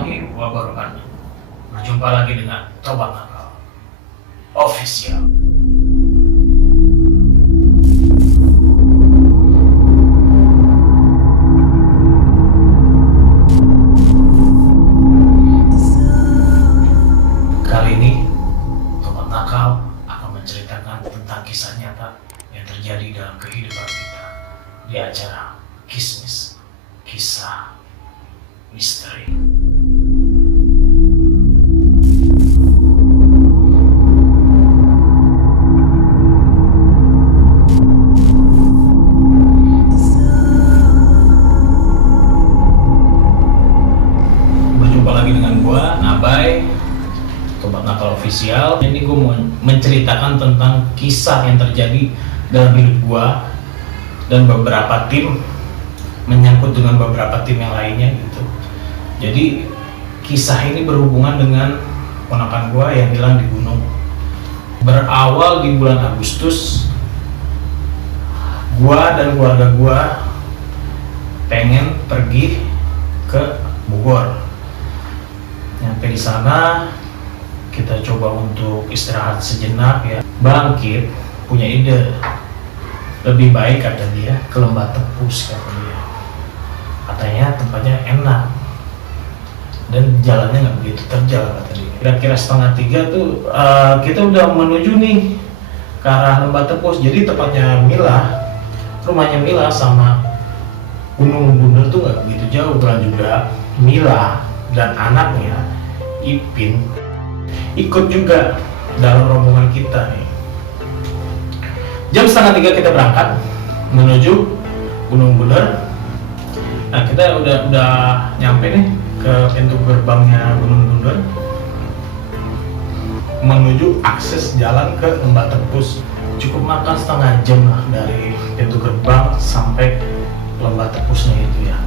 warahmatullahi wabarakatuh. Berjumpa lagi dengan Tobat Nakal Official. Kali ini Tobat Nakal akan menceritakan tentang kisah nyata yang terjadi dalam kehidupan kita di acara Kismis, Kisah Misteri. Berjumpa lagi dengan gua, Abai, Tobat Nakal Official. Ini gua mau menceritakan tentang kisah yang terjadi dalam hidup gua dan beberapa tim, menyangkut dengan beberapa tim yang lainnya gitu. Jadi kisah ini berhubungan dengan ponakan gua yang hilang di gunung. Berawal di bulan Agustus, gua dan keluarga gua pengen pergi ke Bogor. Nyampe di sana, kita coba untuk istirahat sejenak ya. Bangkit, punya ide. Lebih baik kata dia ke Lembah Tepus kata dia. Katanya tempatnya enak dan jalannya nggak begitu terjal kata dia. Kira-kira 2:30 tuh kita udah menuju nih ke arah Lembah Tepus. Jadi tempatnya Mila, rumahnya Mila sama Gunung Bunder tuh nggak begitu jauh. Dan juga Mila dan anaknya Ipin ikut juga dalam rombongan kita nih. Jam 2:30 kita berangkat menuju Gunung Bunder. Nah, kita udah nyampe nih ke pintu gerbangnya Gunung Bunder, menuju akses jalan ke Lembah Tepus. Cukup makan setengah jam lah dari pintu gerbang sampai Lembah Tepusnya itu ya.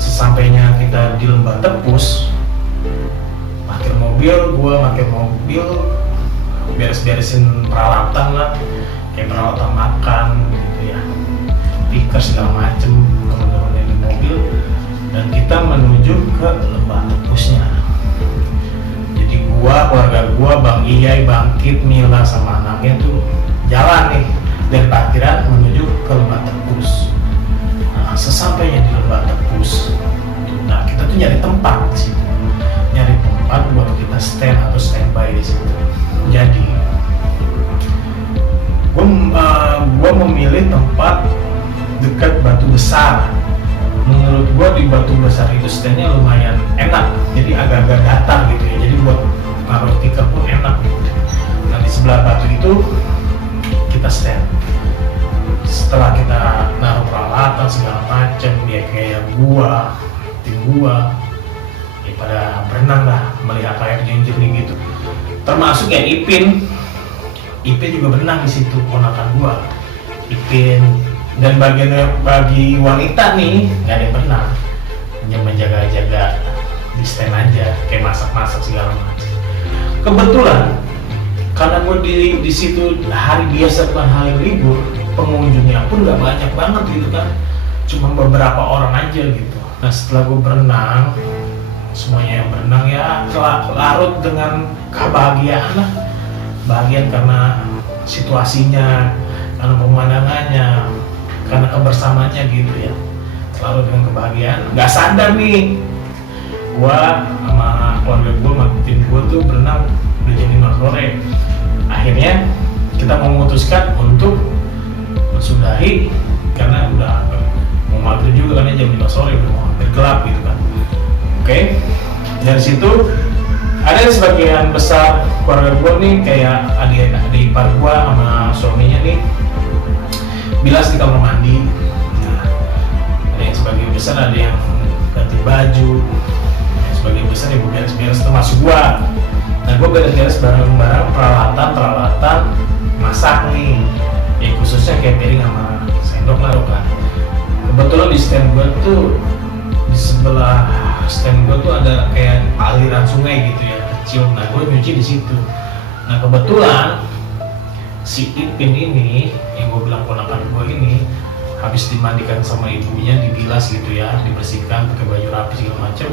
Sesampainya kita di Lembah Tepus, parkir mobil, beres-beresin peralatan lah, kayak peralatan makan gitu ya, tikar segala macem, teman-teman di mobil, dan kita menuju ke Lembah Tepusnya. Jadi keluarga gua, Bang Iyai, Bangkit, Mila sama anaknya tuh jalan nih dari parkiran menuju ke Lembah Tepus. Nah, sesampainya di Lembah Tepus, nah kita tuh nyari tempat sih, nyari tempat buat kita stand atau standby di situ. Jadi gua memilih tempat dekat Batu Besar. Menurut gua di Batu Besar itu standnya lumayan enak, jadi agak-agak datar gitu ya, jadi buat naruh tikar pun enak gitu. Nah di sebelah batu itu kita stand. Setelah kita naruh peralatan segala macam, ya kayak tim gua ya pada berenang lah, melihat air jernih gitu. Termasuk ya Ipin juga berenang di situ, ponakan gua Ipin. Dan bagi wanita nih nggak ada yang berenang, hanya menjaga-jaga di stand aja, kayak masak-masak segala macam. Kebetulan karena gua di situ hari biasa bukan hari libur, pengunjungnya pun nggak banyak banget gitu kan, cuma beberapa orang aja gitu. Nah setelah gua berenang, semuanya yang berenang ya larut dengan kebahagiaan lah, bahagian karena situasinya, karena pemandangannya, karena kebersamaannya gitu ya, larut dengan kebahagiaan. Nggak sadar nih, gua sama keluarga gua, sama tim gua tuh berenang udah jam 5 sore. Akhirnya kita memutuskan untuk mensudahi karena udah mau maghrib juga kan, jam 5 sore udah mau hampir gelap gitu kan. Oke, dari situ ada sebagian besar keluarga gue nih, kayak adik ipar gue sama suaminya nih, bilas di kamar mandi. Nah, ada yang sebagian besar ada yang ganti baju, yang sebagian besar ibu beres-beres, termasuk gue. Nah, gue beres-beres barang-barang peralatan masak nih, ya khususnya kayak piring sama sendok lah kan. Kebetulan di stand gue tuh, di sebelah stand gue tuh ada kayak aliran sungai gitu ya, kecil. Nah gue nyuci di situ. Nah kebetulan si Ipin ini, yang gue bilang ponakan gue ini, habis dimandikan sama ibunya, dibilas gitu ya, dibersihkan pakai baju rapi segala macam.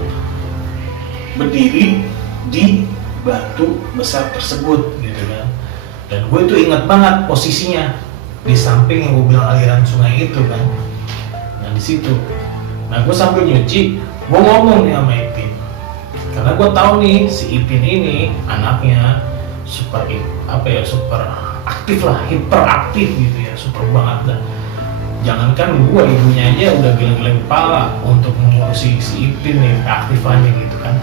berdiri di batu besar tersebut gitu kan. Dan gue itu ingat banget posisinya di samping yang gue bilang aliran sungai itu kan. Nah di situ, nah gue sambil nyuci, gue ngomong nih sama Ipin, karena gue tahu nih si Ipin ini anaknya super aktif lah, hiperaktif gitu ya, super banget lah. Jangankan gue, ibunya aja udah geleng-geleng kepala untuk mengurusi si Ipin nih keaktifannya gitu kan.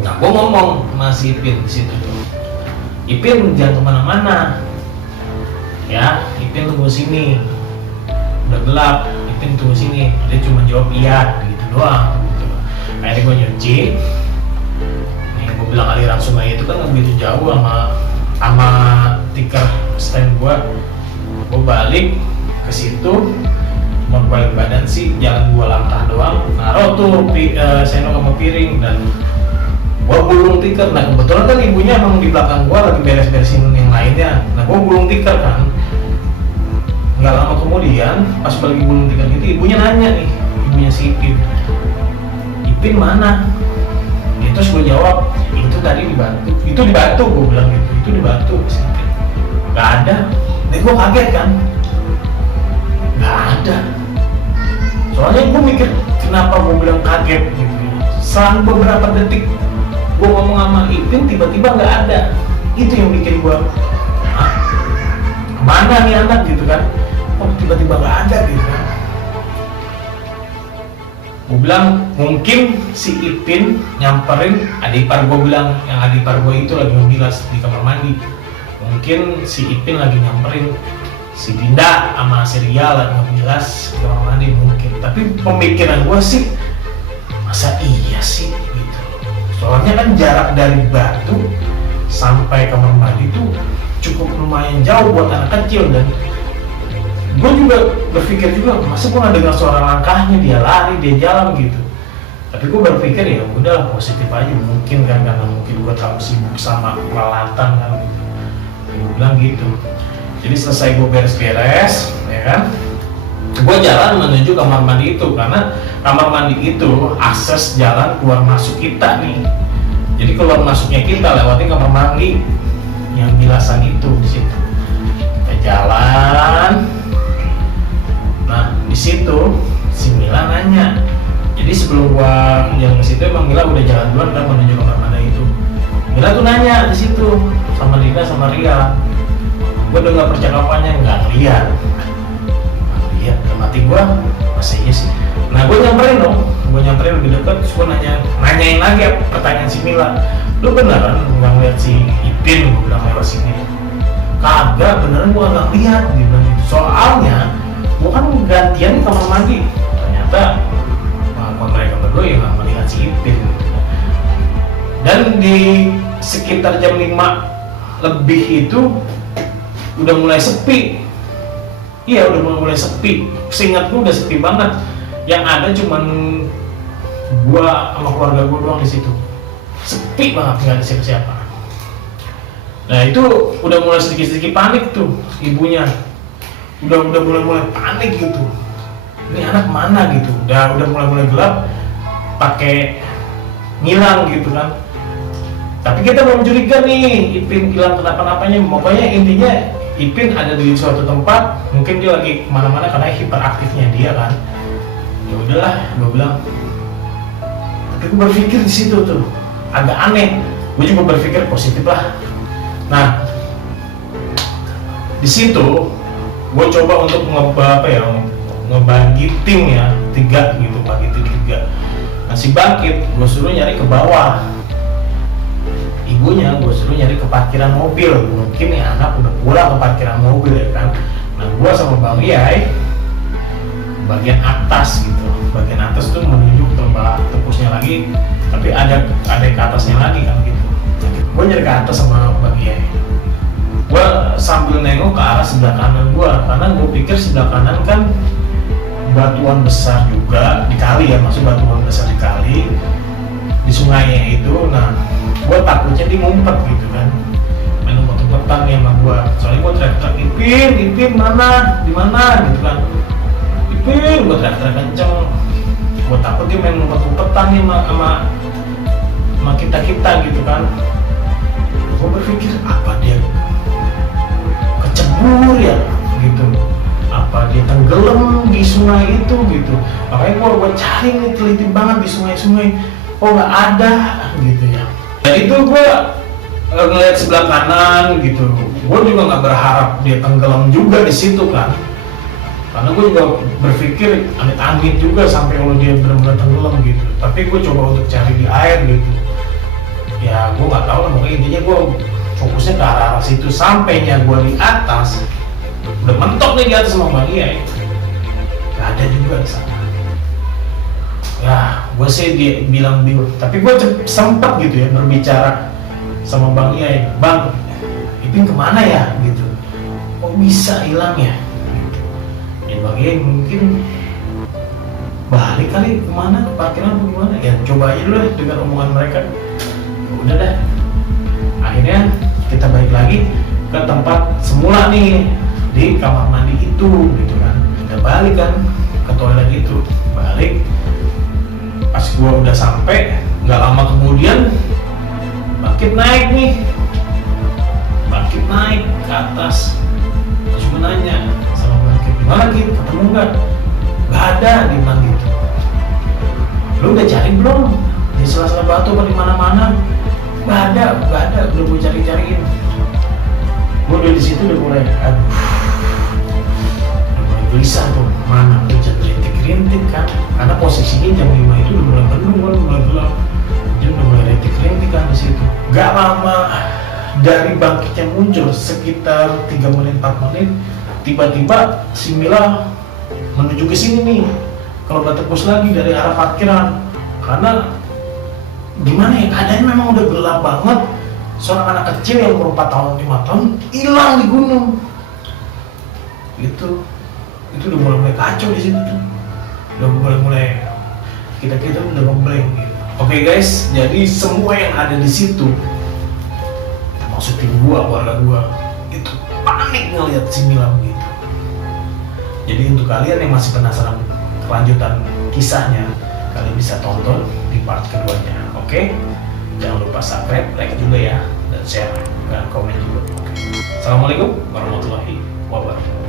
Nah gue ngomong sama si Ipin di situ tuh, Ipin jangan kemana-mana ya, Ipin tunggu sini, udah gelap, Ipin tunggu sini. Dia cuma jawab iya gitu doang gitu. Akhirnya gue nyuci nih, gue bilang aliran sungai itu kan begitu jauh sama tikar stand gue balik ke situ, cuma balik badan sih, jalan 2 langkah doang, naruh tuh sendok sama piring, dan gua gulung tikar. Nah kebetulan kan ibunya emang di belakang gua lagi beres-beresin yang lainnya. Nah gua gulung tikar kan, nggak lama kemudian pas lagi gulung tikar gitu, ibunya nanya nih, ibunya si Ipin mana? Ya, terus gua jawab, itu tadi di batu, gua bilang gitu, itu di batu si Ipin. Nggak ada. Nah gua kaget kan, nggak ada. Soalnya gua mikir kenapa gua bilang kaget gitu. Selang beberapa detik gue ngomong sama Ipin, tiba-tiba nggak ada. Itu yang bikin gue, kemana nih anak gitu kan, kok tiba-tiba nggak ada gitu kan. Gue bilang mungkin si Ipin nyamperin adik ipar gue, bilang yang adik ipar gue itu lagi ngebilas di kamar mandi. Mungkin si Ipin lagi nyamperin si Dinda sama si Ria lagi ngebilas di kamar mandi mungkin. Tapi pemikiran gue sih, masa iya sih gitu. Soalnya kan jarak dari batu sampai kamar mandi itu cukup lumayan jauh buat anak kecil, dan gue juga berpikir juga, masa gue nggak dengar suara langkahnya, dia lari, dia jalan gitu. Tapi gue berpikir ya udahlah, positif aja, mungkin kan karena mungkin gue terlalu sibuk sama peralatan kan gitu. Gue bilang gitu. Jadi selesai gue beres-beres ya kan, gue jalan menuju kamar mandi itu, karena kamar mandi itu akses jalan keluar masuk kita nih. Jadi keluar masuknya kita lewatin kamar mandi yang bilasan itu di situ. Kita jalan. Nah di situ si Mila nanya. Jadi sebelum gua jalan ke situ emang Mila udah jalan duluan kan menuju kamar mandi itu. Mila tuh nanya di situ sama Dinda sama Ria. Gua dengar percakapannya, nggak ngeliat. Iya, dalam hati gue, masa iya sih? Nah gue nyamperin dong, gue nyamperin lebih dekat, terus gue nanyain lagi pertanyaan si Mila, lu beneran nggak ngeliat si Ipin? Gue bilang lewat sini. Kagak, beneran gue nggak lihat, dia bilang gitu. Soalnya gue kan gantian di kamar mandi, ternyata mereka berdua yang nggak melihat si Ipin. Dan di sekitar jam 5 lebih itu udah mulai sepi. Iya udah mulai sepi, seingat gue udah sepi banget. Yang ada cuman gua sama keluarga gua doang di situ. Sepi banget, nggak ada siapa-siapa. Nah itu udah mulai sedikit-sedikit panik tuh ibunya. Udah mulai panik gitu. Ini anak mana gitu. Udah mulai gelap, pakai ngilang gitu kan. Tapi kita belum curiga nih Ipin hilang kenapa-napanya. Pokoknya intinya Ipin ada di suatu tempat, mungkin dia lagi kemana-mana karena hiperaktifnya dia kan. Ya udahlah, gue bilang. Tapi gue berpikir di situ tuh agak aneh. Gue juga berpikir positif lah. Nah, di situ gue coba untuk ngebagi tim ya, 3 gitu, bagi tim 3. Nah si Bangkit gue suruh nyari ke bawah. Ibunya gue suruh nyari ke parkiran mobil, mungkin ya anak udah pulang ke parkiran mobil ya kan. Nah gue sama Bang Riai bagian atas gitu, bagian atas tuh menuju ke tempat tepusnya lagi, tapi ada ke atasnya lagi kan gitu. Gue nyari ke atas sama Bang Riai, gue sambil nengok ke arah sebelah kanan gue, karena gue pikir sebelah kanan kan batuan besar juga di kali ya, maksud batuan besar di kali di sungainya itu. Nah gue takutnya dia ngumpet gitu kan, main ngumpet-ngumpetan nih sama gue. Soalnya gue teriak-teriak, Ipin mana, di mana gitu kan, Ipin, gue teriak-teriak kenceng. Gue takut dia main ngumpet-ngumpetan nih sama sama kita gitu kan. Gue berpikir apa dia kecebur ya gitu, apa dia tenggelam di sungai itu gitu. Makanya gue cari nih, teliti banget di sungai-sungai, oh nggak ada gitu ya. Dan itu gue ngeliat sebelah kanan gitu, gue juga nggak berharap dia tenggelam juga di situ kan, karena gue juga berpikir amit-amit juga sampai kalau dia benar-benar tenggelam gitu. Tapi gue coba untuk cari di air gitu, ya gue nggak tahu lah, pokoknya intinya gue fokusnya ke arah situ. Sampainya gue di atas, udah mentok nih di atas sama Bang Iyai, nggak ada juga di sana. Ya gue sih dia bilang bingung, tapi gue sempat gitu ya berbicara sama Bang Iyai, Bang, Ipin kemana ya gitu, kok bisa hilang ya gitu. Ya Bang Iyai mungkin balik kali kemana, ke parkiran atau gimana ya, coba aja dulu deh dengan omongan mereka. Udah deh, akhirnya kita balik lagi ke tempat semula nih, di kamar mandi itu gitu kan. Kita balik kan ke toilet itu, balik. Pas gua udah sampai, nggak lama kemudian Bangkit naik ke atas. Terus gue nanya sama Bangkit, gimana gitu, ketemu nggak? Nggak ada, dia bilang gitu. Lu udah cari belum di sela-sela batu apa di mana-mana? Nggak ada, udah gue cari-cariin. Gue udah di situ udah mulai, udah mulai gelisah tuh, mana hujan rintik-rintik kan, karena posisinya jam 5 itu udah mulai mendung, udah mulai gelap, dia udah mulai rintik-rintik kan di situ. Gak lama dari Bangkitnya muncul, sekitar 3 menit 4 menit, tiba-tiba si Mila menuju ke sini nih, kalau udah tebus lagi dari arah parkiran. Karena gimana ya, keadaannya memang udah gelap banget. Seorang anak kecil yang umur 4 tahun 5 tahun hilang di gunung itu udah mulai kacau di situ tuh. Udah mulai kita udah ngeblank gitu. Oke guys, jadi semua yang ada di situ, termasuk tim gua, keluarga gua, itu panik ngelihat si Mila begitu. Jadi untuk kalian yang masih penasaran kelanjutan kisahnya, kalian bisa tonton di part keduanya. Oke? Jangan lupa subscribe, like juga ya, dan share, dan komen juga. Assalamualaikum warahmatullahi wabarakatuh.